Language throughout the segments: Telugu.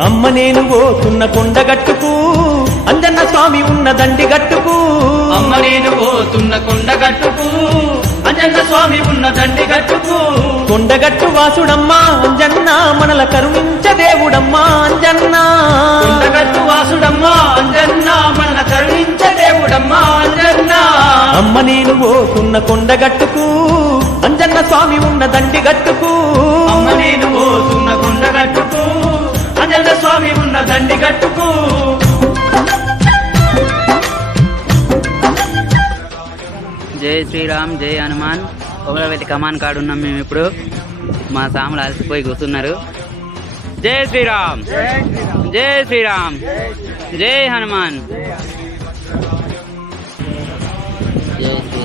అమ్మ నేను పోతున్న కొండగట్టుకు అంజన్న స్వామి ఉన్న దండి గట్టుకు. అమ్మ నేను పోతున్న కొండగట్టుకు అంజన్న స్వామి ఉన్న దండి గట్టుకు. కొండగట్టు వాసుడమ్మా అంజన్న మనల కరుణించ దేవుడమ్మా అంజన్న. కొండగట్టు అంజన్న అమ్మ నేను పోతున్న కొండగట్టుకు అంజన్న స్వామి ఉన్న దండి గట్టుకు. అమ్మ నేను పోతున్న కొండగట్టుకు అంజన్న స్వామి ఉన్న దండి గట్టుకు. జై శ్రీరామ్ జై హనుమాన్. కొమరవెల్లి కమాన్ కాడు ఉన్నాం మేము ఇప్పుడు. మా సాములు అలసిపోయి కూర్చున్నారు. జై శ్రీరామ్ జై శ్రీరామ్ జై హనుమాన్.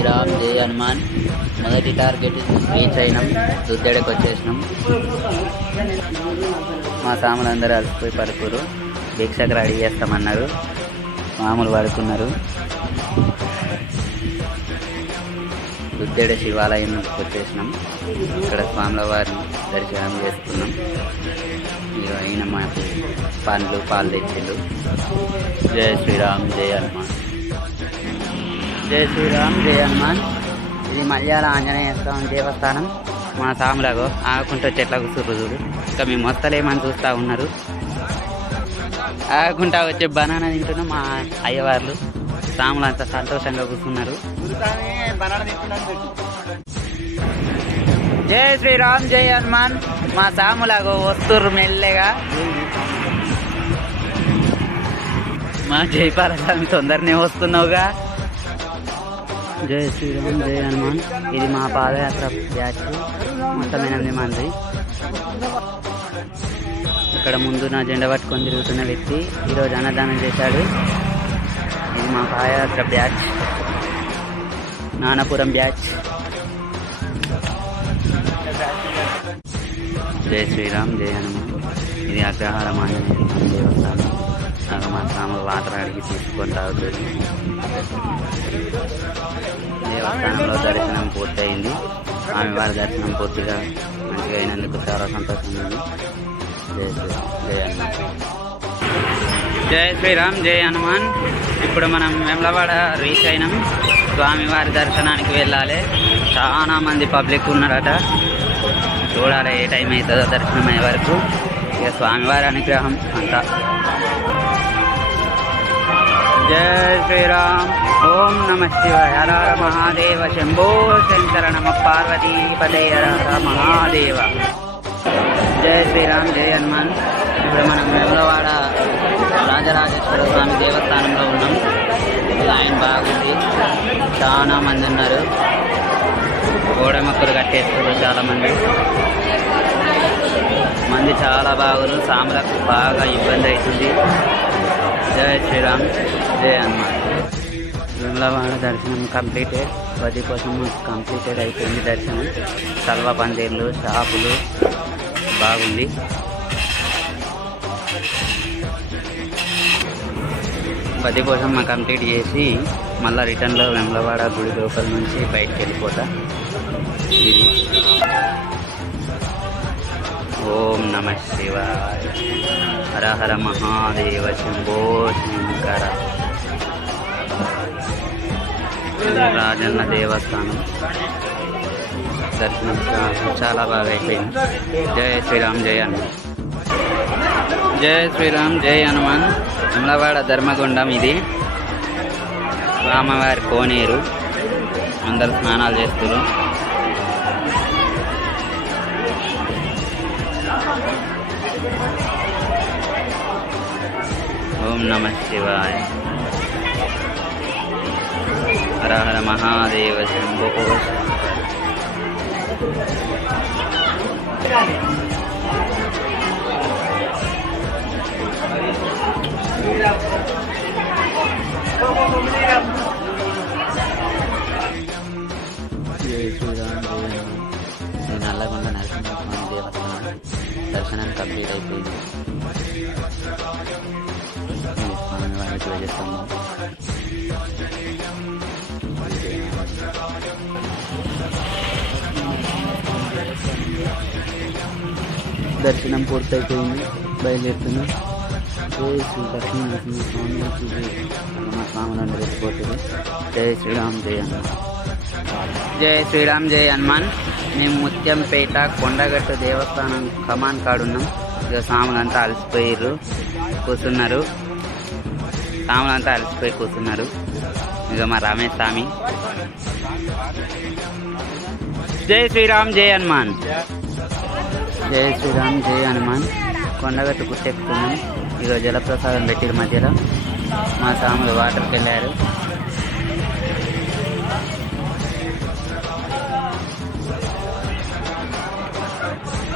శ్రీరామ్ జై హనుమాన్. మొదటి టార్గెట్ రీచ్ అయినాం. దుద్దెడకి వచ్చేసినాం. మా సాములు అందరూ అలసిపోయి పడుకోరు దీక్షకు రెడీ చేస్తామన్నారు. మామూలు పడుకున్నారు. దుద్దేడ శివాలయం వచ్చేసినాం. ఇక్కడ స్వాముల వారిని దర్శనం చేసుకున్నాం. ఇక అయిన మాకు పండ్లు పాలు తెచ్చిండు. జయ శ్రీరామ్ జయ హనుమాన్. జయ శ్రీరామ్ జయ హనుమాన్. ఇది మల్యాల ఆంజనేయ స్వామి దేవస్థానం. మా సాములాగో ఆకుంట చెట్ల కూర్చుర్రు ఇంకా మేము వస్తలేమని చూస్తూ ఉన్నారు. ఆకుంటా వచ్చే బనానా తింటున్నాం మా అయ్యవార్లు. సాములు అంత సంతోషంగా కూర్చున్నారు. జై శ్రీరామ్ జై హనుమాన్. మా సాములాగో వస్తుర్రు మెల్లగా. మా జైపాల స్వామి తొందరనే వస్తున్నావుగా. జై శ్రీరామ్ జై హనుమాన్. ఇది మా పాదయాత్ర బ్యాచ్. మొత్తం ఎనిమిది మంది ఇక్కడ ముందు నా జెండా పట్టుకొని తిరుగుతున్న వ్యక్తి ఈరోజు అన్నదానం చేశాడు. ఇది మా పాదయాత్ర బ్యాచ్. నానపురం బ్యాచ్. జై శ్రీరామ్ జై హనుమాన్. ఇది అగ్రహారం ఆంజనేయ దేవస్థానం. నాకు మా స్వామి వాటర్ అడిగి తీసుకొని తాగుతుంది దేవస్థానంలో దర్శనం పూర్తయింది. స్వామివారి దర్శనం పూర్తిగా మంచిగా అయినందుకు చాలా సంతోషం ఉంది జై శ్రీరామ్ జై హనుమాన్. జై శ్రీరామ్ జై హనుమాన్. ఇప్పుడు మనం వెమ్లవాడ రీచ్ అయినాం. స్వామివారి దర్శనానికి వెళ్ళాలి. చాలా మంది పబ్లిక్ ఉన్నారట. చూడాలి ఏ టైం అవుతుందో దర్శనం అయ్యే వరకు. ఇక స్వామివారి అనుగ్రహం అంతా. జై శ్రీరామ్. ఓం నమ శివాయ హర మహాదేవ శంభో శంకర నమ పార్వతీ పదే హర మహాదేవ. జై శ్రీరామ్ జై హనుమాన్. ఇప్పుడు మనం వేములవాడ రాజరాజేశ్వర స్వామి దేవస్థానంలో ఉన్నాం. లైన్ బాగుంది. చాలా మంది ఉన్నారు. గోడమక్కలు కట్టేస్తున్నారు చాలా మంది మంది చాలా బాగున్నారు. సాములకు బాగా ఇబ్బంది అవుతుంది. జయ శ్రీరామ్ జయ హనుమాన్. వేములవాడ దర్శనం కంప్లీటెడ్ పది కోసం కంప్లీటెడ్ అయిపోయింది దర్శనం. సల్వ పందిర్లు షాపులు బాగుంది. పది కోసం మా కంప్లీట్ చేసి మళ్ళీ రిటర్న్లో వెమ్లవాడ గుడి లోపల నుంచి బయటకు వెళ్ళిపోతా. ఇది. ఓం నమ శివాయ. హర హర మహాదేవ శంభో శంకర. రాజన్న దేవస్థానం. దర్శనం చాలా బాగా అయిపోయింది. జై శ్రీరామ్ జై హనుమాన్. జయ శ్రీరామ్ జై హనుమాన్. అమలవాడ ధర్మగుండం ఇది. రామవారి కోనేరు. అందరు స్నానాలు చేస్తారు ఓం నమ శివాయ. హర హర మహాదేవ శంభో జై శ్రీరామ్ జై హనుమాన్ ఇది నల్లగొండ నరసింహస్వామి దేవస్థానం దర్శనం కంప్లీట్ అయిపోయింది ఇది స్వామి దర్శనం పూర్తయిపోయింది. బయలుదేరుతున్నాం. జయ శ్రీ లక్ష్మీ నరసింహ స్వామి మా స్వాములను వెళ్ళిపోతుంది జై శ్రీరామ్ జై హనుమాన్. జై శ్రీరామ్ జై హనుమాన్. మేము ముత్యంపేట కొండగట్టు దేవస్థానం కమాన్ కాడున్నాం. ఇక స్వాములంతా అలసిపోయారు కూర్చున్నారు. స్వాములంతా అలసిపోయి కూర్చున్నారు. ఇక మా రమేష్ స్వామి. జై శ్రీరామ్ జై హనుమాన్. జై శ్రీరామ్ జై హనుమాన్. కొండగట్టు గుట్టెక్కుతున్నాం. ఇక జలప్రసాదం పెట్టిరు మధ్యలో. మా స్వాములు వాటర్కి వెళ్ళారు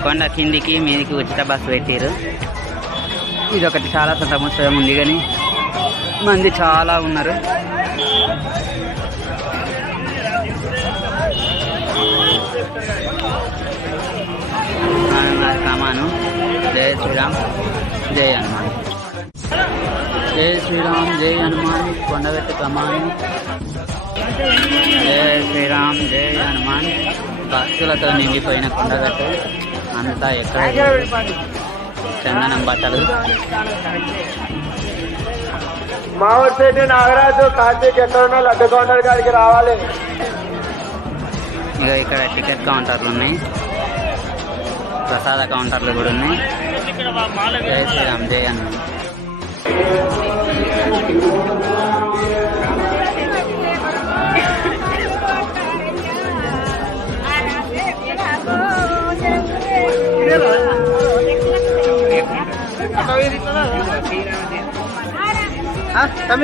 కొండ కిందికి మీదికి ఉచిత బస్సు పెట్టారు. ఇది ఒకటి చాలా సంవత్సరం ఉంది కానీ మంది చాలా ఉన్నారు. హనుమాన్ కమాను. జై శ్రీరామ్ జై హనుమాన్. జై శ్రీరామ్ జై హనుమాన్ కొండగట్టు కమాను. జై శ్రీరామ్ జై హనుమాన్. భక్తులతో నిండిపోయిన కొండగట్టు అంతా ఎక్కడ చందనం బట్టలు. మావూరు పేట నాగరాజు కార్తీక్ ఎక్కడ ఉన్నా లడ్డు కౌంటర్ కాడికి రావాలి. ఇక ఇక్కడ టికెట్ కౌంటర్లు ఉన్నాయి. ప్రసాద కౌంటర్లు కూడా ఉన్నాయి. జై శ్రీరామ్ జై హనుమాన్ అమ్మ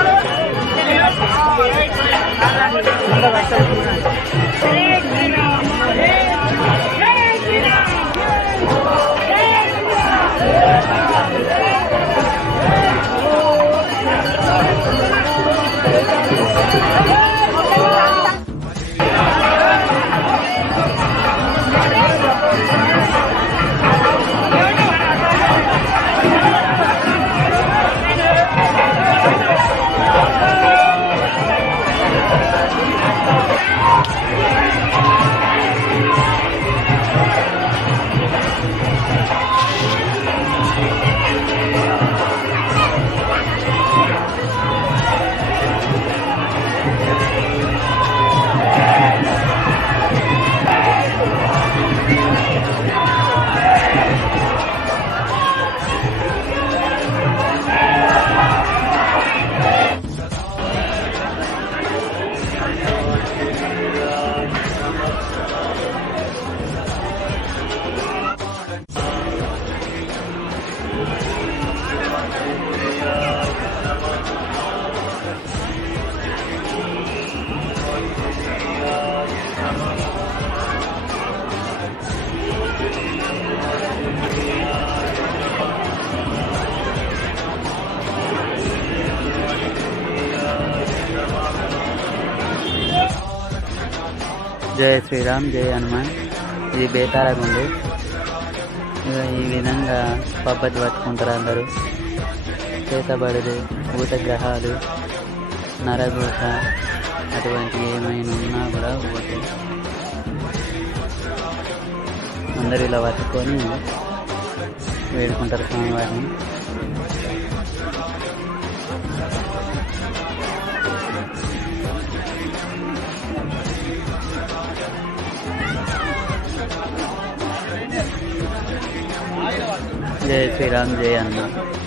జై శ్రీరామ్ జై హనుమాన్. ఇది బేతారగుండు ఈ విధంగా పబ్బతి పట్టుకుంటారు అందరూ. చేతబడులు భూతగ్రహాలు నరఘోష అటువంటి ఏమైనా ఉన్నా కూడా పోతాయి అందరూ ఇలా పట్టుకొని వేడుకుంటారు స్వామివారిని. జై శ్రీరామ్ జై హనుమాన్